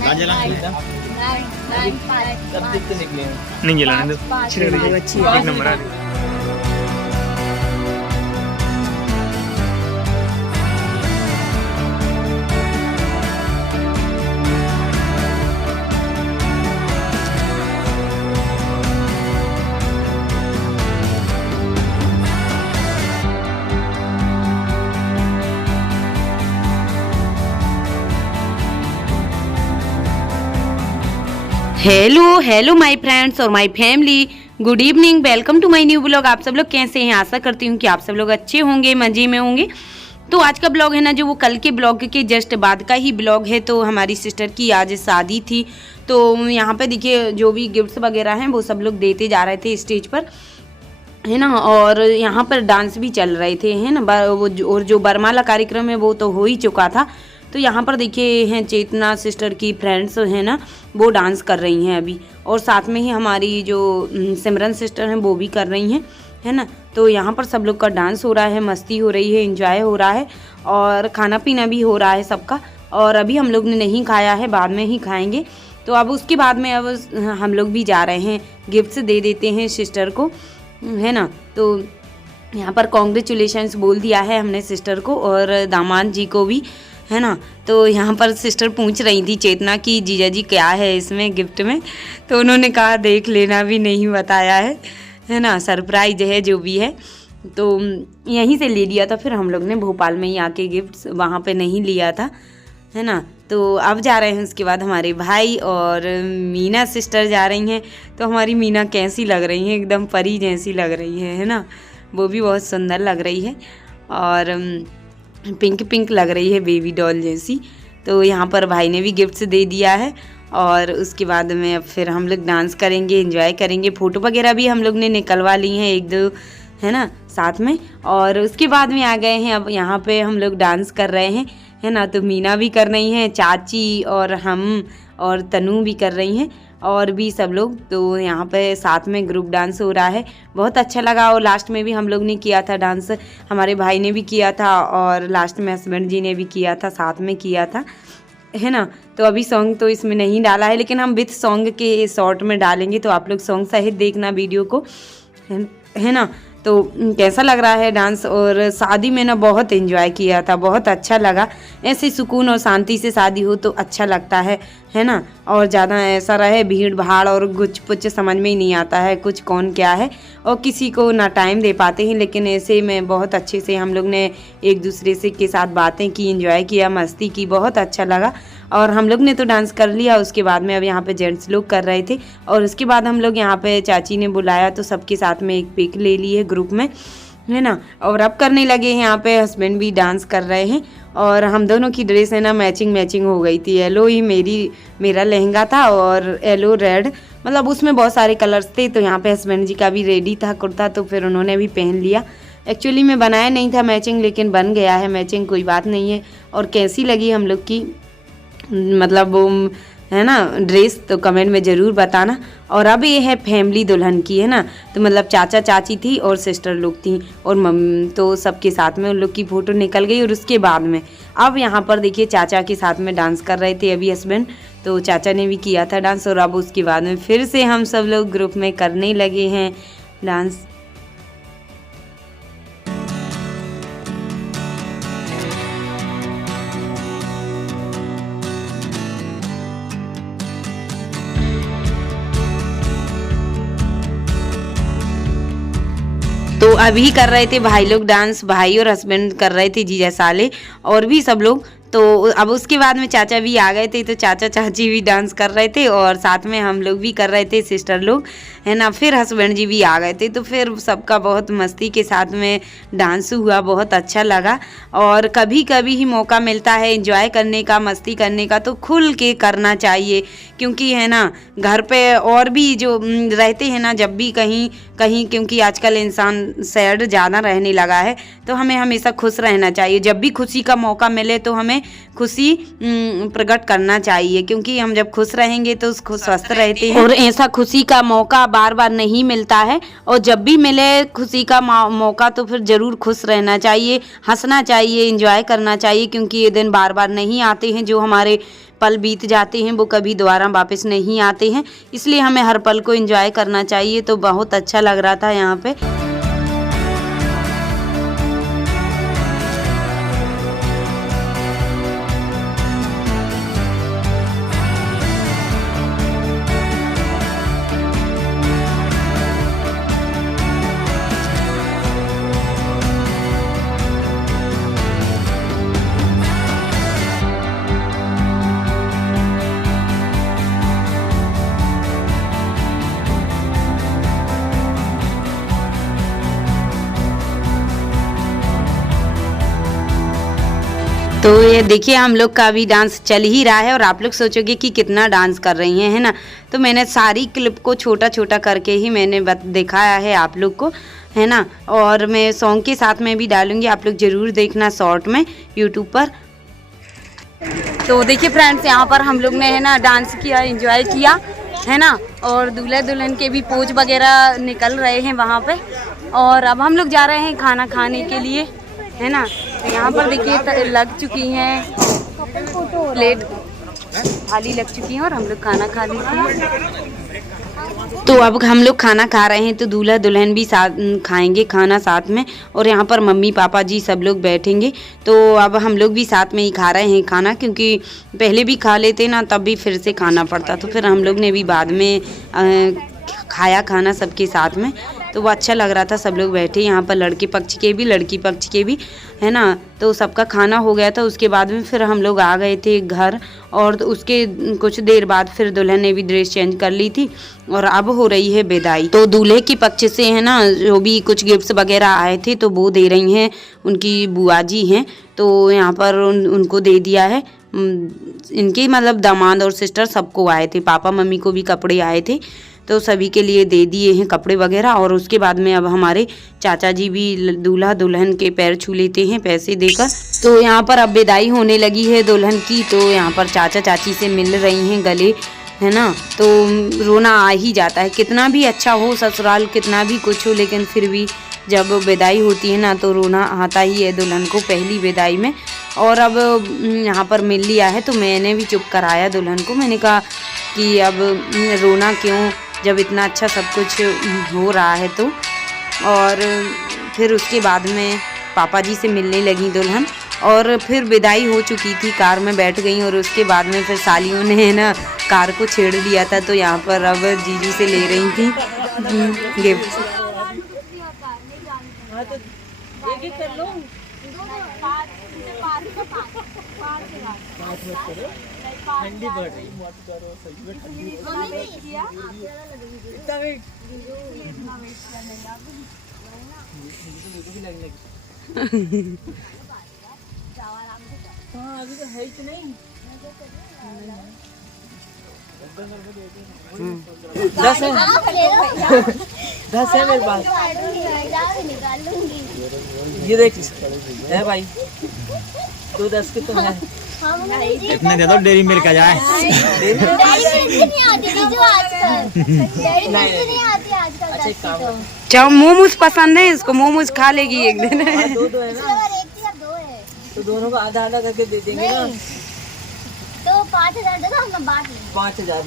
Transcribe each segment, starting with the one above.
नहीं जलाने दो, अच्छी लग रही है, अच्छी एक नंबर आ रही है। हेलो हेलो माय फ्रेंड्स और my family, good evening, welcome to my new blog. आप सब लोग कैसे हैं? आशा करती हूँ कि आप सब लोग अच्छे होंगे, मज़े में होंगे। तो आज का ब्लॉग है ना, जो वो कल के ब्लॉग के जस्ट बाद का ही ब्लॉग है। तो हमारी सिस्टर की आज शादी थी, तो यहाँ पे देखिए जो भी गिफ्ट्स वगैरह हैं वो सब लोग देते जा रहे थे स्टेज पर, है ना। और यहाँ पर डांस भी चल रहे थे, है ना। और जो बरमाला कार्यक्रम है वो तो हो ही चुका था। तो यहाँ पर देखिए हैं चेतना सिस्टर की फ्रेंड्स है ना, वो डांस कर रही हैं अभी। और साथ में ही हमारी जो सिमरन सिस्टर हैं वो भी कर रही हैं, है ना। तो यहाँ पर सब लोग का डांस हो रहा है, मस्ती हो रही है, एंजॉय हो रहा है और खाना पीना भी हो रहा है सबका। और अभी हम लोग ने नहीं खाया है, बाद में ही खाएंगे। तो अब उसके बाद में अब हम लोग भी जा रहे हैं, गिफ्ट्स दे देते हैं सिस्टर को, है ना। तो यहाँ पर कॉन्ग्रेचुलेशंस बोल दिया है हमने सिस्टर को और दामाद जी को भी, है ना। तो यहाँ पर सिस्टर पूछ रही थी चेतना की जीजा जी क्या है इसमें गिफ्ट में, तो उन्होंने कहा देख लेना, भी नहीं बताया है ना, सरप्राइज है जो भी है। तो यहीं से ले लिया था, फिर हम लोग ने भोपाल में ही आके गिफ्ट्स वहाँ पे नहीं लिया था, है ना। तो अब जा रहे हैं, उसके बाद हमारे भाई और मीना सिस्टर जा रही हैं। तो हमारी मीना कैसी लग रही हैं? एकदम परी जैसी लग रही है ना। वो भी बहुत सुंदर लग रही है और पिंक पिंक लग रही है, बेबी डॉल जैसी। तो यहाँ पर भाई ने भी गिफ्ट्स दे दिया है और उसके बाद में अब फिर हम लोग डांस करेंगे, एंजॉय करेंगे। फ़ोटो वगैरह भी हम लोग ने निकलवा ली हैं एक दो, है ना, साथ में। और उसके बाद में आ गए हैं, अब यहाँ पे हम लोग डांस कर रहे हैं, है ना। तो मीना भी कर रही हैं, चाची और हम और तनु भी कर रही हैं और भी सब लोग। तो यहाँ पे साथ में ग्रुप डांस हो रहा है, बहुत अच्छा लगा। और लास्ट में भी हम लोग ने किया था डांस, हमारे भाई ने भी किया था और लास्ट में हस्बैंड जी ने भी किया था, साथ में किया था, है ना। तो अभी सॉन्ग तो इसमें नहीं डाला है, लेकिन हम विथ सॉन्ग के शॉर्ट में डालेंगे, तो आप लोग सॉन्ग सहित देखना वीडियो को, है ना। तो कैसा लग रहा है डांस? और शादी में ना बहुत एंजॉय किया था, बहुत अच्छा लगा। ऐसे सुकून और शांति से शादी हो तो अच्छा लगता है ना। और ज़्यादा ऐसा रहे भीड़ भाड़ और गुच पुच समझ में ही नहीं आता है कुछ कौन क्या है, और किसी को ना टाइम दे पाते हैं। लेकिन ऐसे में बहुत अच्छे से हम लोग ने एक दूसरे से के साथ बातें की, एंजॉय किया, मस्ती की, बहुत अच्छा लगा। और हम लोग ने तो डांस कर लिया, उसके बाद में अब यहाँ पे जेंट्स लोग कर रहे थे। और उसके बाद हम लोग यहाँ पे चाची ने बुलाया तो सबके साथ में एक पिक ले ली है ग्रुप में, है ना। और अब करने लगे हैं, यहाँ पे हस्बैंड भी डांस कर रहे हैं और हम दोनों की ड्रेस है ना मैचिंग हो गई थी। येलो ही मेरा लहंगा था और येलो रेड, मतलब उसमें बहुत सारे कलर्स थे। तो यहाँ पे हस्बैंड जी का भी रेडी था कुर्ता, तो फिर उन्होंने भी पहन लिया। एक्चुअली में बनाया नहीं था मैचिंग, लेकिन बन गया है मैचिंग, कोई बात नहीं है। और कैसी लगी हम लोग की मतलब वो, है ना, ड्रेस, तो कमेंट में ज़रूर बताना। और अब ये है फैमिली दुल्हन की, है ना। तो मतलब चाचा चाची थी और सिस्टर लोग थी और मम्मी, तो सबके साथ में उन लोग की फ़ोटो निकल गई। और उसके बाद में अब यहाँ पर देखिए चाचा के साथ में डांस कर रहे थे अभी हस्बैंड, तो चाचा ने भी किया था डांस। और अब उसके बाद में फिर से हम सब लोग ग्रुप में करने लगे हैं डांस। तो अभी कर रहे थे भाई लोग डांस, भाई और हस्बैंड कर रहे थे, जीजा साले और भी सब लोग। तो अब उसके बाद में चाचा भी आ गए थे, तो चाचा चाची भी डांस कर रहे थे और साथ में हम लोग भी कर रहे थे, सिस्टर लोग, है ना। फिर हस्बैंड जी भी आ गए थे, तो फिर सबका बहुत मस्ती के साथ में डांस हुआ, बहुत अच्छा लगा। और कभी कभी ही मौका मिलता है एंजॉय करने का, मस्ती करने का, तो खुल के करना चाहिए। क्योंकि है ना, घर पे और भी जो रहते हैं ना, जब भी कहीं कहीं, क्योंकि आजकल इंसान सैड ज़्यादा रहने लगा है, तो हमें हमेशा खुश रहना चाहिए। जब भी खुशी का मौका मिले तो हमें खुशी प्रकट करना चाहिए, क्योंकि हम जब खुश रहेंगे तो स्वस्थ रहते हैं। और ऐसा खुशी का मौका बार बार नहीं मिलता है, और जब भी मिले खुशी का मौका तो फिर ज़रूर खुश रहना चाहिए, हंसना चाहिए, एंजॉय करना चाहिए, क्योंकि ये दिन बार बार नहीं आते हैं जो हमारे पल बीत जाते हैं वो कभी दोबारा वापस नहीं आते हैं, इसलिए हमें हर पल को एंजॉय करना चाहिए। तो बहुत अच्छा लग रहा था यहाँ पे। तो ये देखिए हम लोग का भी डांस चल ही रहा है और आप लोग सोचोगे कि कितना डांस कर रही हैं, है ना। तो मैंने सारी क्लिप को छोटा छोटा करके ही मैंने दिखाया है आप लोग को, है ना। और मैं सॉन्ग के साथ में भी डालूंगी, आप लोग ज़रूर देखना शॉर्ट में यूट्यूब पर। तो देखिए फ्रेंड्स, यहाँ पर हम लोग ने, है ना, डांस किया, एंजॉय किया, है ना। और दूल्हा दुल्हन के भी पोज वगैरह निकल रहे हैं वहाँ पे। और अब हम लोग जा रहे हैं खाना खाने के लिए, है ना। तो यहाँ पर देखिए लग चुकी हैं प्लेट, थाली लग चुकी है और हम लोग खाना खा लेते हैं। तो अब हम लोग खाना खा रहे हैं, तो दूल्हा दुल्हन भी साथ खाएंगे खाना साथ में। और यहाँ पर मम्मी पापा जी सब लोग बैठेंगे। तो अब हम लोग भी साथ में ही खा रहे हैं खाना, क्योंकि पहले भी खा लेते ना, तब भी फिर से खाना पड़ता, तो फिर हम लोग ने भी बाद में खाया खाना सबके साथ में। तो वो अच्छा लग रहा था, सब लोग बैठे यहाँ पर, लड़के पक्ष के भी लड़की पक्ष के भी, है ना। तो सबका खाना हो गया था। उसके बाद में फिर हम लोग आ गए थे घर। और तो उसके कुछ देर बाद फिर दुल्हन ने भी ड्रेस चेंज कर ली थी और अब हो रही है विदाई। तो दूल्हे के पक्ष से, है ना, जो भी कुछ गिफ्ट्स वगैरह आए थे तो वो दे रही हैं, उनकी बुआ जी हैं, तो यहाँ पर उनको दे दिया है। इनके मतलब दामाद और सिस्टर सबको आए थे, पापा मम्मी को भी कपड़े आए थे, तो सभी के लिए दे दिए हैं कपड़े वगैरह। और उसके बाद में अब हमारे चाचा जी भी दूल्हा दुल्हन के पैर छू लेते हैं पैसे देकर। तो यहाँ पर अब विदाई होने लगी है दुल्हन की। तो यहाँ पर चाचा चाची से मिल रही हैं गले, है ना। तो रोना आ ही जाता है, कितना भी अच्छा हो ससुराल, कितना भी कुछ हो, लेकिन फिर भी जब विदाई होती है ना तो रोना आता ही है दुल्हन को पहली विदाई में। और अब यहाँ पर मिल लिया है तो मैंने भी चुप कराया दुल्हन को। मैंने कहा कि अब रोना क्यों, जब इतना अच्छा सब कुछ हो रहा है तो। और फिर उसके बाद में पापा जी से मिलने लगी दुल्हन और फिर विदाई हो चुकी थी, कार में बैठ गई। और उसके बाद में फिर सालियों ने, है ना, कार को छेड़ दिया था। तो यहाँ पर अब जीजू से ले रही थी गिफ्ट। अभी तो है ही नहीं। 10 है 10 है मेरे पास। ये देख है भाई, 2-10 के तो है। इतने दे दो, डेरी मिल्क आ जाए। चाहो मोमोज पसंद है इसको, मोमोज खा लेगी एक दिन। 2 है ना, तो दोनों को आधा आधा करके दे देंगे ना। तो 5000 दे दो, हम बांट लेंगे। 5000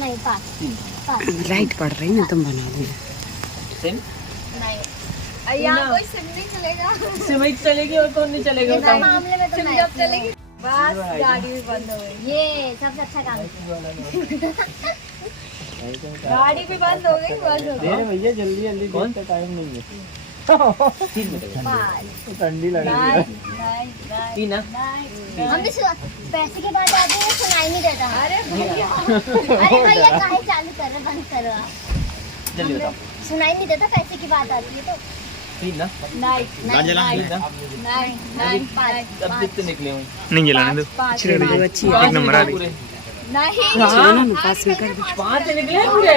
नहीं 5 लाइट पड़ रही है, तुम बना दो। सिम नहीं, यहाँ कोई सिम नहीं चलेगा। सिम ही चलेगी और कौन नहीं चलेगा? इस मामले में तो सिम जब चलेगी बस गाड़ी भी बंद हो गई। ये सबसे अच्छा काम है। गाड़ी भी बंद हो गई, बंद हो गई। भैया जल्दी जल्दी, कौन सा टाइम नहीं है। ठंडी लग रही है। नहीं हम भी पैसे की बात आती है, सुनाई नहीं देता। अरे भैया काहे चालू कर रहे, बंद करो आप। जल्दी बताओ। सुनाई नहीं देता, पैसे की बात आती है तो। ठीक ना? नहीं अब जितने निकले हुए नहीं जलाने दो, अच्छी लग रही है, अच्छी है, एक नंबर आ रही है। नहीं पास में कर 5 निकले पूरे।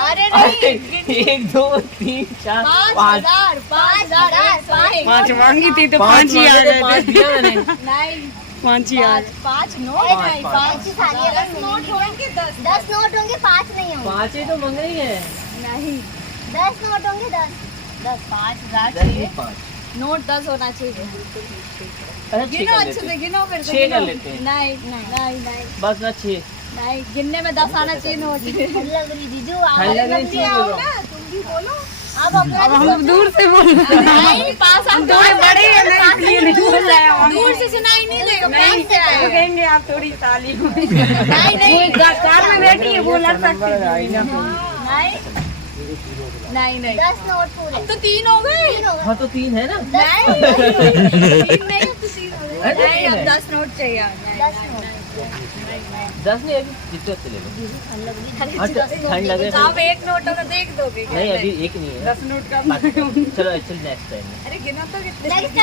अरे नहीं 1 2 3 4 5 5 मांगी थी तो 5 ही आ गए थे। नहीं 5 ही आ गए। 5 नोट नहीं, 5 खाली। 10 नोट होंगे, 10 नोट होंगे, 5 नहीं होंगे। 5 ही तो मांग रही है। नहीं 10 नोट होंगे, 10 5000 चाहिए। नोट 10 होना चाहिए। अरे गिनो अच्छे से गिनो फिर से 6 कर गिनो। लेते हैं। नहीं नहीं नहीं बस ना 6 नहीं, गिनने में 10 आना चाहिए नोट। ठंड लग रही जीजू ठंड लग रही थी आओ बोलो। ना, तुम भी बोलो। अब हम दूर से बोल नहीं, पास आप थोड़े बड़े हैं ना, इसलिए नहीं बोल रहे हैं हम। दूर से सुनाई नहीं देगा, नहीं पास से आए। कहेंगे आप थोड़ी ताली हो। नहीं नहीं कार में बैठी है वो लड़ सकती है। नहीं नहीं 10 नोट पूरे तो 3 हो गए। 3 हो गए हाँ तो 3 है ना। नहीं नहीं अब तो 3 हो गए। नहीं अब 10 नोट चाहिए। 10 नोट 10 नहीं अभी जितने अच्छे ले लो। हाँ, ठंड लग रही तो आप एक नोट होगा तो एक दोगे क्या? नहीं अभी एक नहीं है 10 नोट का चलो एक्चुअली नेक्स्ट टाइम अरे गिनो तो कितने। नेक्स्ट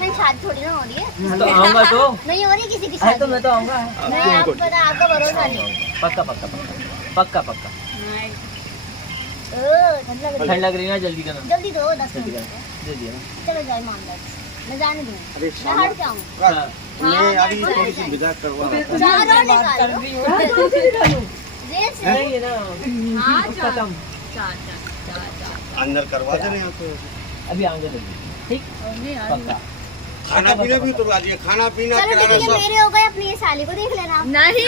टाइम शादी थोड़ी ना हो रही है। तो आऊंगा तो नहीं हो रही किसी की अरे शादी। तो मैं तो आऊंगा नहीं आप पता आपका भरोसा नहीं। पक्का पक्का पक्का पक्का पक्का ठंड लग रही ठंड लग रही है ना जल्दी करना है। जल्दी दो 10 जल्दी मिनट करना दे दिया ना चलो जाए मामला मैं जाने दूँ मैं हट जाऊँ हाँ। ये अभी थोड़ी सी विदा करवा रहा था। चार और निकालो रेस है। नहीं ये ना हाँ खत्म चार अंदर करवा दे रहे हैं तो अभी आऊंगा जल्दी ठीक पक्का खाना पीना भी करवा दिए, खाना पीना चलो किराना ठीक है सब। मेरे हो गए अपनी ये साली को देख लेना आप। नहीं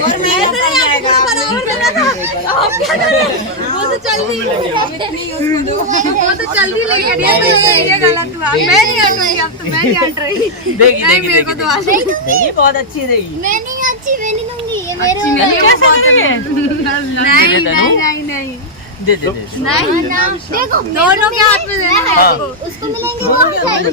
और मैं ऐसे नहीं आपको बराबर देना था। आप क्या कर रहे हैं? वो तो जल्दी वो तो जल्दी लेके गया। ये गलत हुआ। मैं नहीं हट रही अब तो मैं नहीं हट रही। देगी नहीं देगी मेरे को तो देगी आ देगी बहुत अच्छी देगी मैं नहीं अच्छी मैं नहीं दूंगी ये मेरे हो गए। नहीं नहीं नहीं नहीं दे दे दे दे। नहीं ना देखो दोनों के हाथ में देना है हाँ। इसको। उसको मिलेंगे वो चाहिए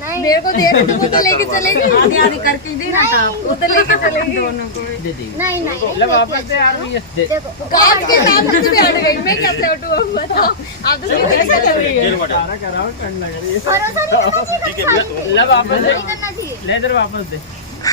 नहीं मेरे को दे रहे थे वो तो लेके चलेगी। आधी आधी करके देना था वो तो लेके चलेगी। दोनों को। दे देगी नहीं नहीं मतलब वापस से आ रही है दे देखो काट के नाम से भी हट गई। मैं कैसे हटूं अब बताओ। आप तो कैसे कर रही है? भरोसा नहीं करना चाहिए ठीक है भैया तुम ले वापस दे नहीं करना चाहिए ले इधर वापस दे ये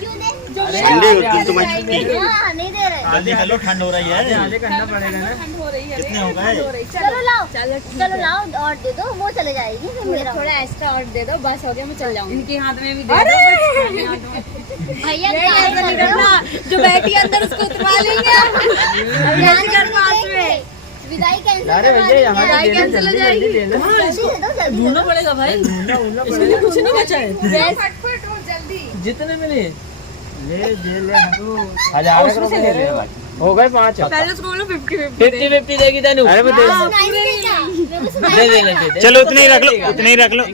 क्यों दे जो ठंडी होती है तुम्हारी छुट्टी। हाँ नहीं दे रहे जल्दी कर लो, ठंड हो रही है। आधे करना पड़ेगा ना ठंड हो रही है। कितने हो गए? चलो लाओ चलो चलो लाओ और दे दो वो चले जाएगी फिर मेरा थोड़ा एक्स्ट्रा और दे दो बस हो गया मैं चल जाऊंगी। इनके हाथ में भी दे दो। भैया नहीं ऐसा नहीं करना। जो बैठी है अंदर उसको उतरवा लेंगे। पास में विदाई कैंसिल अरे भैया यहाँ गाय पे कैंसिल हो जाएगी। ले लो ढूंढना पड़ेगा भाई ढूंढना पड़ेगा कुछ नहीं बचा है फटफट हो जल्दी। जितने मिले ले दे ले 1000 रुपए ले ले हो गए 5 पहले उसको बोलो 50-50 50-50 देगी तेनू अरे मैं दे सुनाई नहीं देता मेरे को सुनाई दे नहीं दे देता। दे चलो उतने ही रख लो, उतने ही रख लो।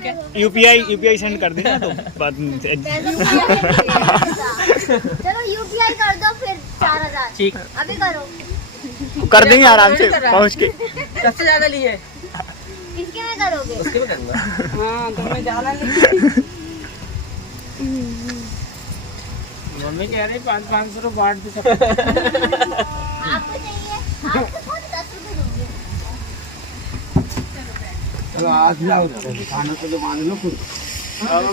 यूपीआई सेंड कर देना तो बाद में चलो यूपीआई कर दो फिर 4000 ठीक अभी करो कर देंगे आराम से पहुंच के। सबसे ज्यादा लिए किसके में करोगे उसके में करूंगा हाँ तुम्हें ज्यादा मम्मी कह रही 500 रुपए बांट दे सबको आपको चाहिए आपको कौन 10 रुपए दोगे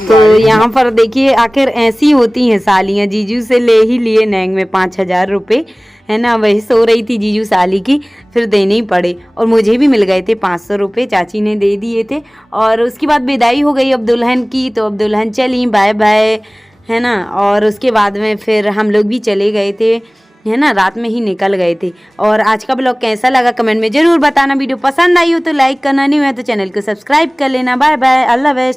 तो यहाँ पर देखिए आखिर ऐसी होती हैं सालियाँ। जीजू से ले ही लिए नैंग में 5000 रुपये है ना। वही सो रही थी जीजू साली की, फिर देने ही पड़े और मुझे भी मिल गए थे 500 रुपये, चाची ने दे दिए थे। और उसके बाद विदाई हो गई अब दुल्हन की, तो अब दुल्हन चली बाय बाय है ना। और उसके बाद में फिर हम लोग भी चले गए थे है ना, रात में ही निकल गए थे। और आज का ब्लॉग कैसा लगा कमेंट में ज़रूर बताना। वीडियो पसंद आई हो तो लाइक करना, नहीं हुआ तो चैनल को सब्सक्राइब कर लेना। बाय बाय, अल्लाह हाफ़िज़।